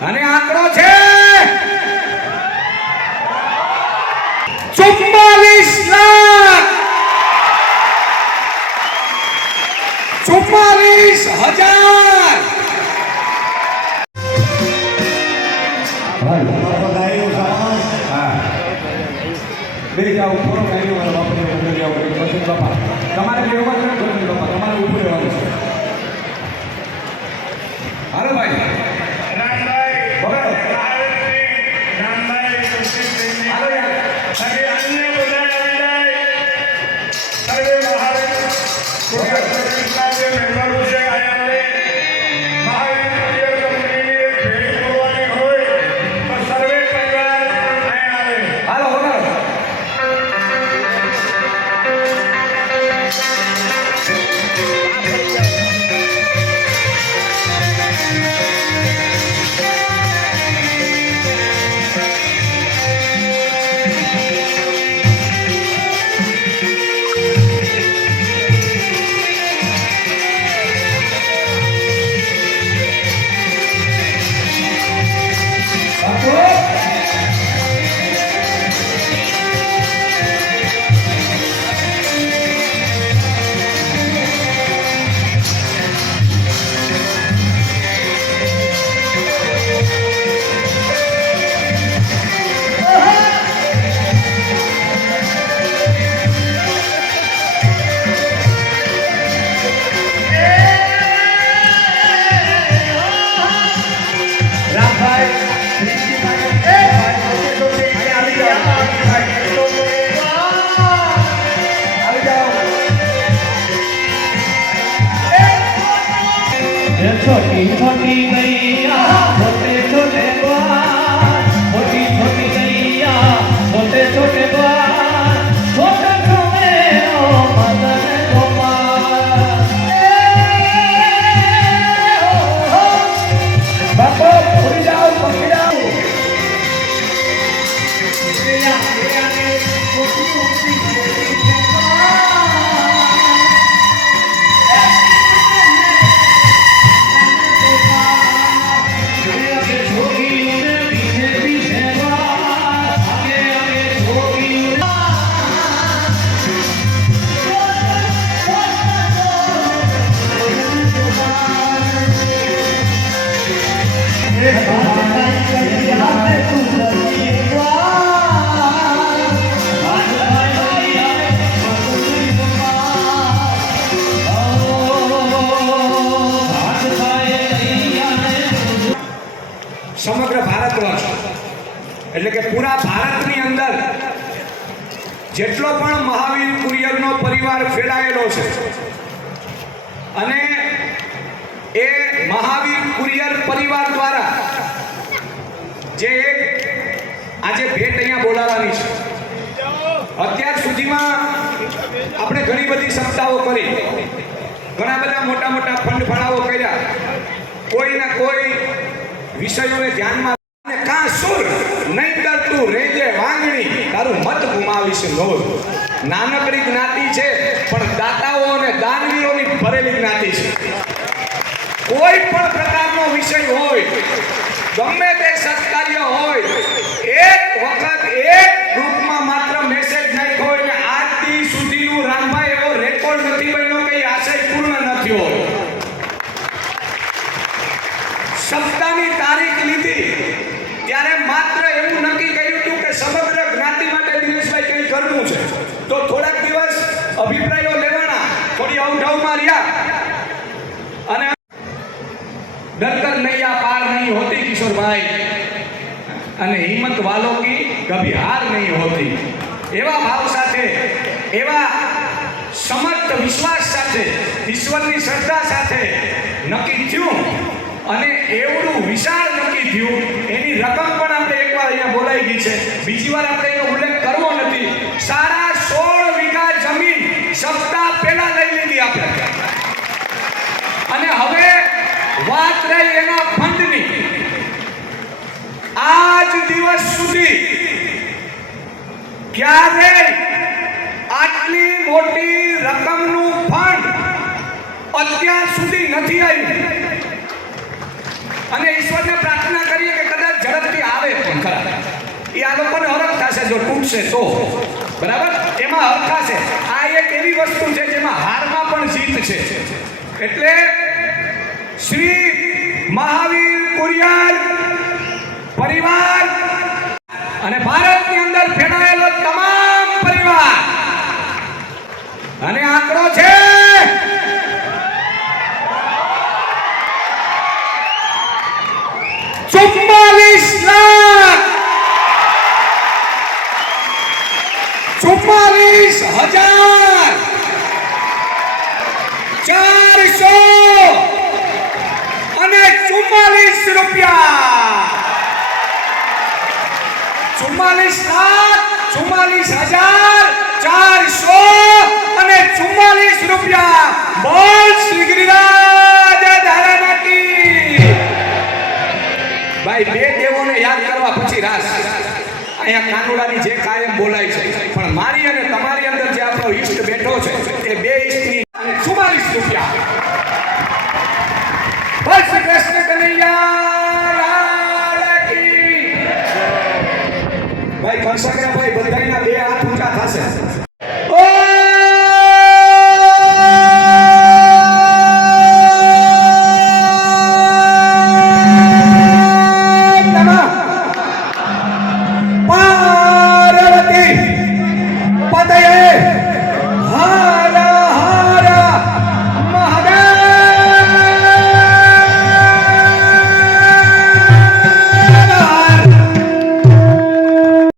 અને આંકડો છે ચુમ્માલીસ લાખ. ચુમ્માલીસ હજાર. તમારે કેવું તમારે ઉભું Obrigado. And so he. એટલે કે પૂરા ભારતની અંદર જેટલો પણ મહાવીર કુરિયરનો પરિવાર ફેલાયેલો છે અને એ મહાવીર કુરિયર પરિવાર દ્વારા જે એક આજે ભેટ અહીંયા બોલાવવાની છે. અત્યાર સુધીમાં આપણે ઘણી બધી સપ્તાહો કરી. ઘણા બધા મોટા મોટા ફંડ ફાળાઓ કર્યા. કોઈના કોઈ વિષયોને ધ્યાનમાં નાનકડી જ્ઞાતિ છે, પણ દાતાઓ અને દાનવીરોની ભરેલી જ્ઞાતિ છે. કોઈ પણ પ્રકારનો વિષય હોય, ગમે તે સત્કાર્ય હોય, એક વખત એક ભાઈ. અને હિંમત વાલો કી કભી હાર નહીં હોતી. એવા ભાવ સાથે, એવા સમર્થ વિશ્વાસ સાથે, ઈશ્વરની શ્રદ્ધા સાથે નક્કી થયું. અને એવડું વિશાળ નક્કી થયું. એની રકમ પણ આપણે એકવાર અહીંયા બોલાઈ ગઈ છે. બીજી વાર આપણે એનો ઉલ્લેખ કરવો નથી. સારા સોળ વીઘા જમીન સપ્તાહ પહેલા લઈ લીધી આપણે. અને હવે વાત રહી એના ફંડની. આજ દિવસ સુધી ક્યારે આટલી મોટી રકમનું ફંડ અત્યાર સુધી નથી આવ્યું. અને ઈશ્વરને પ્રાર્થના કરીએ કે કદાચ ઝડપથી આવે પણ ખરા. એ આ લોકોને હરખ થશે જો તૂટશે તો. બરાબર? એમાં હરખ થશે. આ એક એવી વસ્તુ છે જેમાં હારમાં પણ જીત છે. એટલે શ્રી મહાવીર કુરિયાર પરિવાર અને ભારતની અંદર ફેલાયેલો તમામ પરિવાર. અને આંકડો છે ચુમ્માલીસ લાખ. ચુમ્માલીસ હજાર ચારસો અને ચુમ્માલીસ રૂપિયા. અડતાલીસ હજાર ચારસો અને ચુમ્માલીસ રૂપિયા બોલ શ્રી ગિરિરાજ ધારાનાકી ભાઈ, બે દેવોને યાદ કરવા પછી રાસ. અહીંયા કાનુડાની જે કાયમ બોલાય છે. પણ મારી અને તમારી અંદર જે આપણો ઈષ્ટ બેઠો છે, એ બે ઈષ્ટની ચુમ્માલીસ રૂપિયા. બસ કૃષ્ણ કનૈયા.